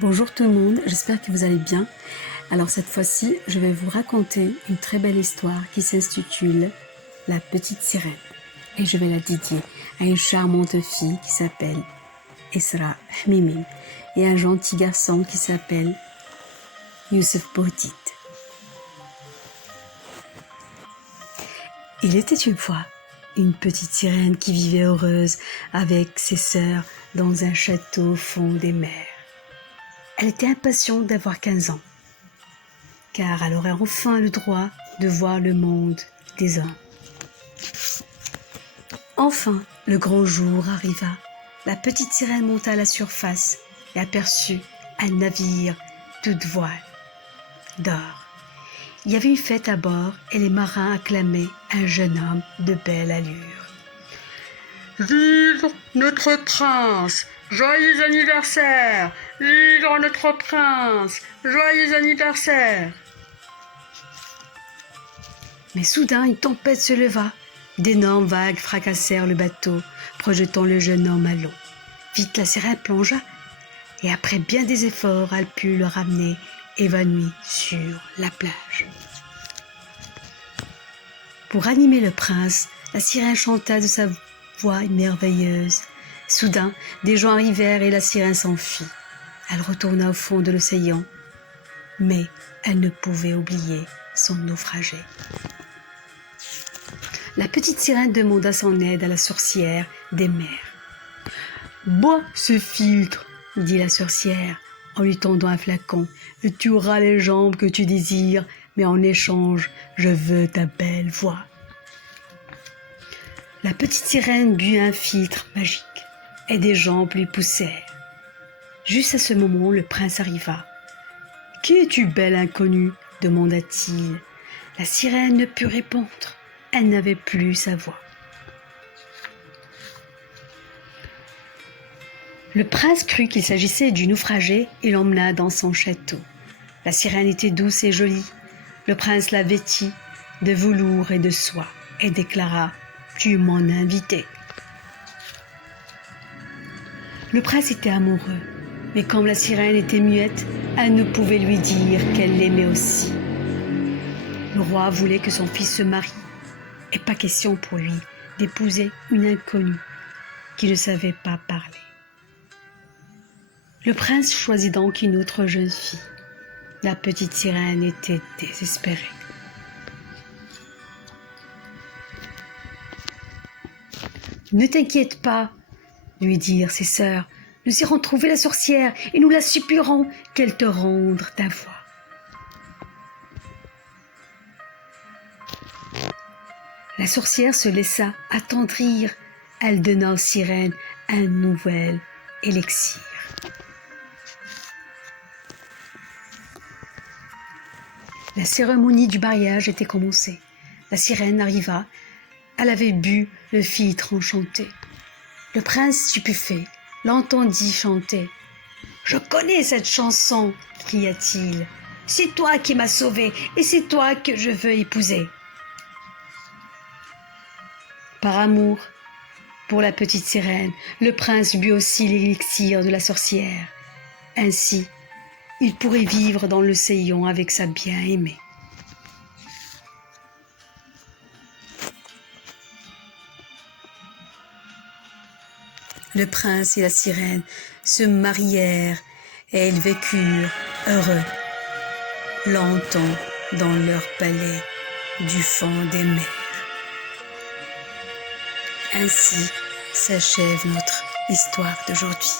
Bonjour tout le monde, j'espère que vous allez bien. Alors cette fois-ci, je vais vous raconter une très belle histoire qui s'intitule La petite sirène. Et je vais la dédier à une charmante fille qui s'appelle Esra Hmimim et un gentil garçon qui s'appelle Youssef Bouhdid. Il était une fois une petite sirène qui vivait heureuse avec ses sœurs dans un château au fond des mers. Elle était impatiente d'avoir 15 ans, car elle aurait enfin le droit de voir le monde des hommes. Enfin, le grand jour arriva. La petite sirène monta à la surface et aperçut un navire toute voile d'or. Il y avait une fête à bord et les marins acclamaient un jeune homme de belle allure. « Vive notre prince! Joyeux anniversaire! Vive notre prince! Joyeux anniversaire !» Mais soudain, une tempête se leva. D'énormes vagues fracassèrent le bateau, projetant le jeune homme à l'eau. Vite, la sirène plongea, et après bien des efforts, elle put le ramener évanoui sur la plage. Pour animer le prince, la sirène chanta de sa voix merveilleuse. Soudain, des gens arrivèrent et la sirène s'enfuit. Elle retourna au fond de l'océan, mais elle ne pouvait oublier son naufragé. La petite sirène demanda son aide à la sorcière des mers. « Bois ce filtre, » dit la sorcière en lui tendant un flacon, « et tu auras les jambes que tu désires, mais en échange, je veux ta belle voix. » La petite sirène but un filtre magique et des jambes lui poussèrent. Juste à ce moment, le prince arriva. « Qui es-tu, belle inconnue ?» demanda-t-il. La sirène ne put répondre. Elle n'avait plus sa voix. Le prince crut qu'il s'agissait du naufragé et l'emmena dans son château. La sirène était douce et jolie. Le prince la vêtit de velours et de soie et déclara « Tu m'en as invité ». Le prince était amoureux, mais comme la sirène était muette, elle ne pouvait lui dire qu'elle l'aimait aussi. Le roi voulait que son fils se marie, et pas question pour lui d'épouser une inconnue qui ne savait pas parler. Le prince choisit donc une autre jeune fille. La petite sirène était désespérée. « Ne t'inquiète pas, » lui dirent ses sœurs, « nous irons trouver la sorcière et nous la supplierons qu'elle te rende ta voix. » La sorcière se laissa attendrir. Elle donna aux sirènes un nouvel élixir. La cérémonie du mariage était commencée. La sirène arriva. Elle avait bu le filtre enchanté. Le prince stupéfait l'entendit chanter. « Je connais cette chanson !» cria-t-il. « C'est toi qui m'as sauvé et c'est toi que je veux épouser. » Par amour pour la petite sirène, le prince but aussi l'élixir de la sorcière. Ainsi, il pourrait vivre dans l'océan avec sa bien-aimée. Le prince et la sirène se marièrent et ils vécurent heureux, longtemps dans leur palais du fond des mers. Ainsi s'achève notre histoire d'aujourd'hui.